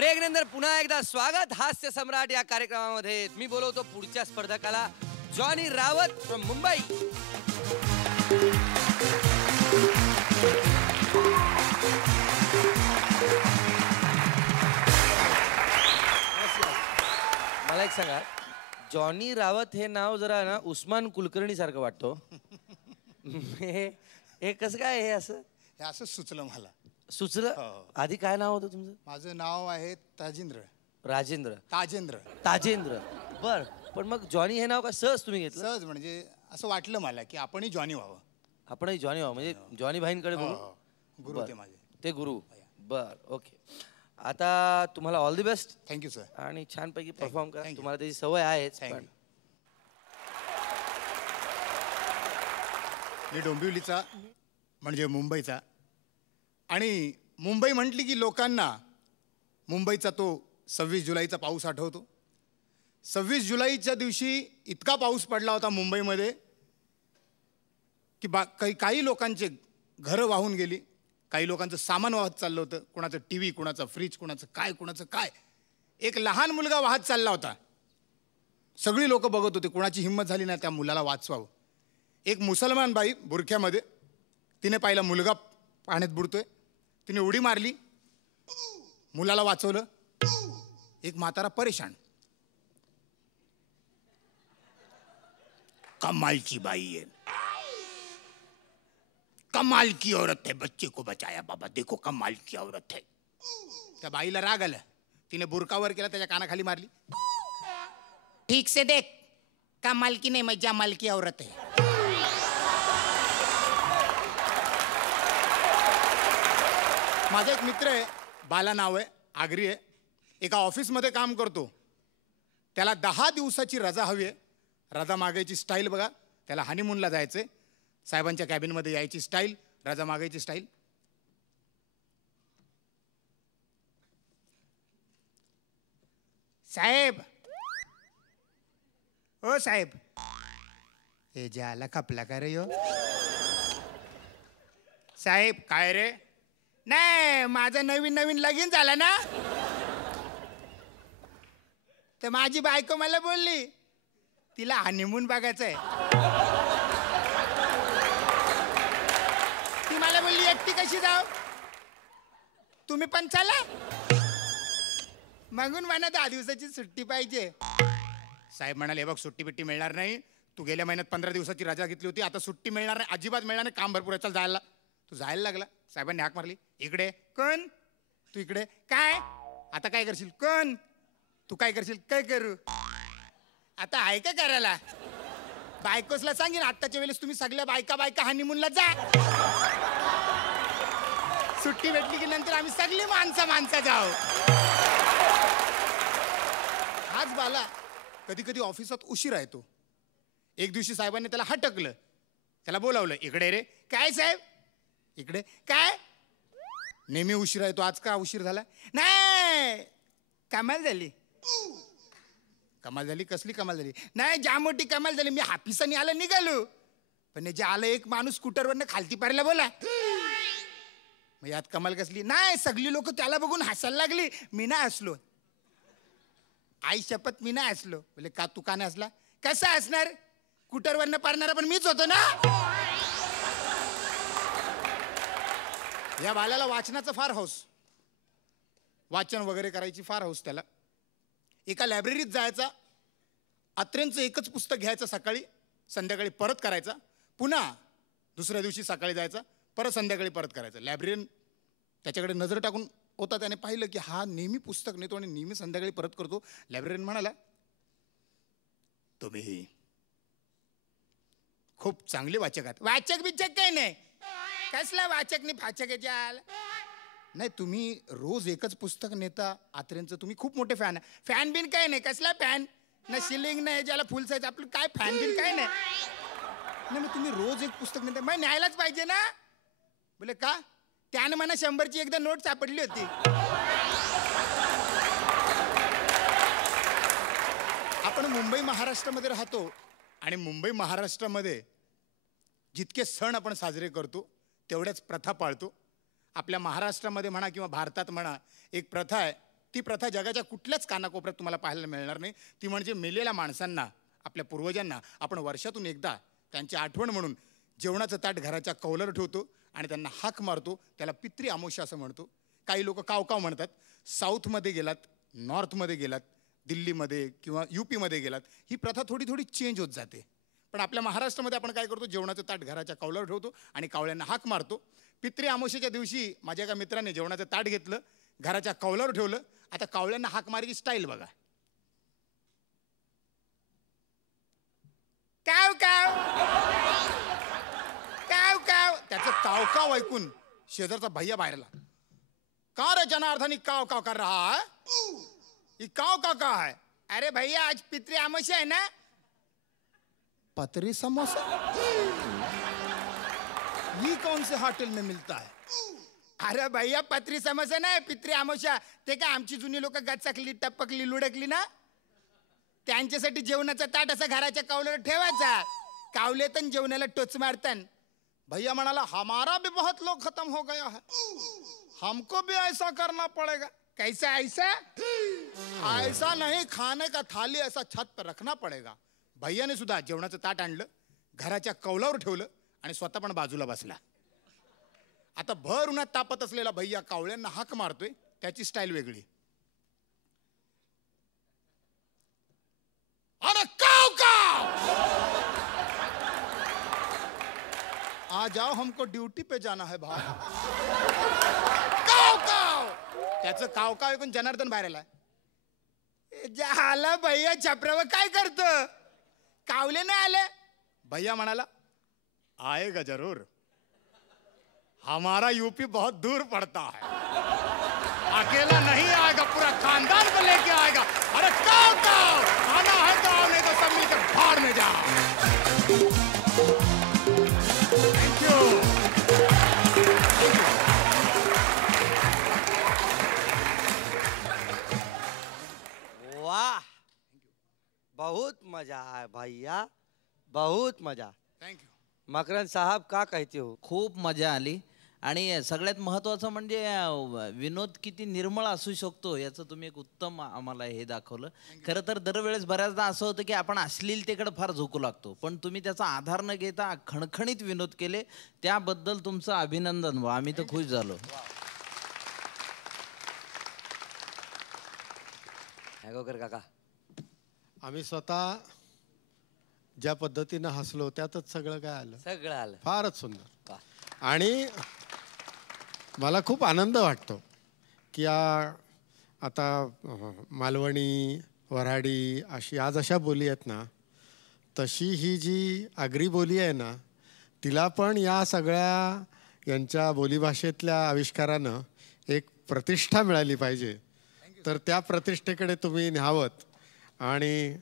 Break नंतर पुन्हा एकदा स्वागत हास्य सम्राट या कार्यक्रमामध्ये. मी बोलवतो पुढच्या स्पर्धकाला, जॉनी रावत फ्रॉम मुंबई. मला एक सांगा, जॉनी रावत हे नाव जरा ना उस्मान कुलकर्णी सारखं वाटतो. हे कसं काय हे असं? हे असं सुचलं मला. सुचलं? आधी काय नाव होतं तुमचं? माझं नाव आहे ताजेंद्र. राजेंद्र? ताजेंद्र. ताजेंद्र. बर, पण मग जॉनी हे नाव का सहज तुम्ही घेतलं? सहज म्हणजे असं वाटलं मला की आपणही जॉनी व्हावं. आपणही जॉनी व्हावं म्हणजे जॉनी भाईंकडे बघू. गुरु ते माझे. ते गुरु. बर, ओके. आता तुम्हाला all the best. Thank you sir. आणि छानपैकी परफॉर्म करा. तुम्हाला त्याची सवय आहेच. मी डोंबिवलीचा म्हणजे मुंबईचा, आणि मुंबई म्हटली की लोकांना मुंबईचा तो 26 जुलैचा पाऊस आठवतो. 26 जुलैच्या दिवशी इतका पाऊस पडला होता मुंबईमध्ये की काही लोकांचे घरं वाहून गेली, काही लोकांचं सामान वाहत चाललं होतं. कोणाचं TV, कोणाचं फ्रीज, कोणाचं काय. एक लहान मुलगा वाहत चालला होता. सगळी लोक बघत होते, कोणाची हिंमत झाली नाही त्या मुलाला वाचवावं. एक मुसलमान बाई बुरख्यामध्ये, तिने पाहिला मुलगा पाण्यात बुडतोय, तिने उडी मारली, मुलाला वाचवलं. एक म्हातारा परेशान, कमाल की बाई है, कमाल की औरत है, बच्चे को बचाया बाबा, देखो कमाल की औरत है. त्या बाईला राग आला, तिने बुरकावर केला, त्याच्या कानाखाली मारली. ठीक से देख, कमाल की नाही, मैं जमाल की औरत है. माझा एक मित्र आहे, बाला नाव आहे, आगरी आहे, एका ऑफिसमध्ये काम करतो. त्याला 10 दिवसाची रजा हवी आहे. रजा मागायची स्टाईल बघा, त्याला हनीमूनला जायचंय, साहेबांच्या कॅबिनमध्ये यायची स्टाईल, रजा मागायची स्टाईल. साहेब, ओ साहेब, हे ज्याला खपला का रे यो? साहेब, काय रे? नाही, माझं नवीन लगीन झालं ना, तर माझी बायको मला बोलली तिला हनीमून बघायचंय. ती मला बोलली एकटी कशी जाऊ, तुम्ही पण चला. मागून म्हणा 10 दिवसाची सुट्टी पाहिजे. साहेब म्हणाले, बघ सुट्टी बिट्टी मिळणार नाही, तू गेल्या महिन्यात 15 दिवसाची रजा घेतली होती, आता सुट्टी मिळणार नाही, अजिबात मिळणार नाही, काम भरपूर आहे, चल जायला. तू जायला लागला. साहेबांनी हाक मारली, इकडे. कोण? तू इकडे. काय? आता काय करशील? कोण? तू काय करशील? काय करू? आता आहे का करायला? बायकोसला सांगेन आत्ताच्या वेळेस तुम्ही सगळ्या बायका हनीमूनला जा. सुट्टी भेटली की नंतर आम्ही सगळी माणसं जाऊ. हाच बाला कधी कधी ऑफिसात उशीर येतो. एक दिवशी साहेबांनी त्याला हटकलं, त्याला बोलावलं, इकडे रे. काय साहेब? इकडे. काय? नेहमी उशीर येतो, आज का उशीर झाला? नाही, कमाल झाली. कमाल झाली? कसली कमाल झाली? नाही, ज्या मोठी कमाल झाली, मी हापिसाने आला निघालो, पण जे आलं एक माणूस स्कूटरवरनं खालती पारायला बोला. मग यात कमाल कसली? नाही, सगळी लोक त्याला बघून हसायला लागली, मी नाही हसलो. आई शपथ मी नाही हसलो. बोले का? तू का नाही हसला? कसं हसणार, स्कूटरवरनं पारणारा पण मीच होतो ना. या बाल्याला वाचनाचं फार हौस, वाचन वगैरे करायची फार हौस त्याला. एका लायब्ररीत जायचा, अत्रेंचं एकच पुस्तक घ्यायचं, सकाळी संध्याकाळी परत करायचा, पुन्हा दुसऱ्या दिवशी सकाळी जायचा, परत संध्याकाळी परत करायचं. लायब्ररीन त्याच्याकडे नजर टाकून होता, त्याने पाहिलं की हा नेहमी पुस्तक नेतो आणि नेहमी संध्याकाळी परत करतो. लायब्ररीन म्हणाला, तुम्ही खूप चांगले वाचक आहात. वाचक बिचक काही नाही, कसला वाचक नाही फाचक आहे. नाही, तुम्ही रोज एकच पुस्तक नेता आत्रेंचं, तुम्ही खूप मोठे फॅन आहे. फॅन बिन काय नाही, कसला फॅन ना, शिलिंग नाही ज्याला फुल साईज, आपलं काय फॅन बिन काय नाही. नाही, मग तुम्ही रोज एक पुस्तक नेता, मग न्यायलाच पाहिजे ना. बोले का? त्यानं मला 100ची एकदा नोट सापडली होती. आपण मुंबई महाराष्ट्रामध्ये राहतो, आणि मुंबई महाराष्ट्रामध्ये जितके सण आपण साजरे करतो तेवढ्याच प्रथा पाळतो. आपल्या महाराष्ट्रामध्ये म्हणा किंवा भारतात म्हणा, एक प्रथा आहे ती प्रथा जगाच्या कुठल्याच कानाकोपऱ्यात तुम्हाला पाहायला मिळणार नाही. ती म्हणजे मेलेल्या माणसांना, आपल्या पूर्वजांना आपण वर्षातून एकदा त्यांची आठवण म्हणून जेवणाचं ताट घराच्या कौलावर ठेवतो आणि त्यांना हाक मारतो. त्याला पितृ अमावस्या असं म्हणतो. काही लोक काव काव म्हणतात. साऊथमध्ये गेलात, नॉर्थमध्ये गेलात, दिल्लीमध्ये किंवा UP-मध्ये गेलात, ही प्रथा थोडी थोडी चेंज होत जाते. पण आपल्या महाराष्ट्रामध्ये आपण काय करतो, जेवणाचं ताट घराच्या कौलावर ठेवतो आणि कावळ्यांना हाक मारतो. पितृ अमावस्येच्या दिवशी माझ्या एका मित्राने जेवणाचं ताट घेतलं, घराच्या कौलावर ठेवलं. आता कावळ्यांना हाक मारायची स्टाईल बघा. काव काव काव काव. त्याचं काव काव ऐकून शेजारचा भैया बाहेर आला. का रे जनार्दनी काव काव कर रहा है? ये काव काव का है? अरे भैया आज पितृ अमावस्या है ना. पतरी समोसा ये कौन से होटल में मिलता है? अरे भैया पत्री समोसा नाही, पितृ अमावस्या. ते काय आमची जुनी लोक गचकली, टपकली, लुडकली ना, त्यांच्यासाठी जेवणाचा ताट असा घराच्या कौलावर ठेवायचा. कावले तर जेवणाला टोच मारतात. भैया म्हणाला हमारा भी बहुत लोग खत्म हो गया है, हमको भी ऐसा करना पड़ेगा. कैसा ऐसा? ऐसा नहीं, खाने का थाली ऐसा छत पर रखना पड़ेगा. भैयाने सुद्धा जेवणाचं ताट आणलं, घराच्या कौलावर ठेवलं आणि स्वतः पण बाजूला बसला. आता भर उन्हात तापत असलेला भैया कावळ्यांना हाक मारतोय. त्याची स्टाईल वेगळी. अरे काव काव, आ जाओ हमको ड्यूटी पे जाना है भाई. काव काव. त्याचं काव काव ऐकून जनार्दन बाहेर आला. झाला भैया छपरावर काय करतो? कावले नाही आले. भैया म्हणाला आएगा जरूर, हमारा UP बहुत दूर पड़ता है, अकेला नहीं आएगा, पूरा खानदान को लेके आएगा. अरे काव काव, आना है तो आओ, नहीं तो सब मिलकर भाड़ में जाओ. Thank you. वाह, बहुत मजा है भैया, बहुत मजा. थँक्यू. मकरंद साहब का कहते हो? खूप मजा आली. आणि सगळ्यात महत्त्वाचं म्हणजे विनोद किती निर्मळ असू शकतो याचं तुम्ही एक उत्तम आम्हाला हे दाखवलं. खरं तर दरवेळेस बऱ्याचदा असं होतं की आपण अश्लीलतेकडे फार झोकू लागतो, पण तुम्ही त्याचा आधार न घेता खणखणीत विनोद केले, त्याबद्दल तुमचं अभिनंदन. आम्ही तर खुश झालो. नागोकर काका, आम्ही स्वतः ज्या पद्धतीनं हसलो त्यातच सगळं काय आलं, सगळं आलं. फारच सुंदर. वाह. आणि मला खूप आनंद वाटतो की आता मालवणी, वऱ्हाडी अशी आज अशा बोली आहेत ना, तशी ही जी आगरी बोली आहे ना, तिला पण या सगळ्या यांच्या बोलीभाषेतल्या आविष्कारानं एक प्रतिष्ठा मिळाली पाहिजे. तर त्या प्रतिष्ठेकडे तुम्ही न्यावत. आणि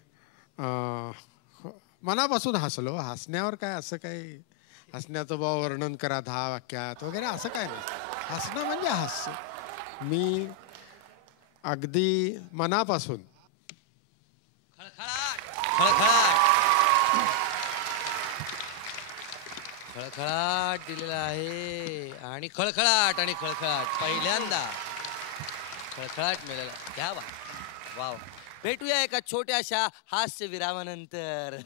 मनापासून हसलो. हसण्यावर काय असं काही हसण्याचं भाव वर्णन करा 10 वाक्यात वगैरे असं काय नाही. हसणं म्हणजे हास्य. मी अगदी मनापासून खळखळाट दिलेला आहे. आणि खळखळाट आणि खळखळाट पहिल्यांदा खळखळाट मिळाला. क्या वा वा. भेटूया एका छोट्याशा हास्य विरामानंतर.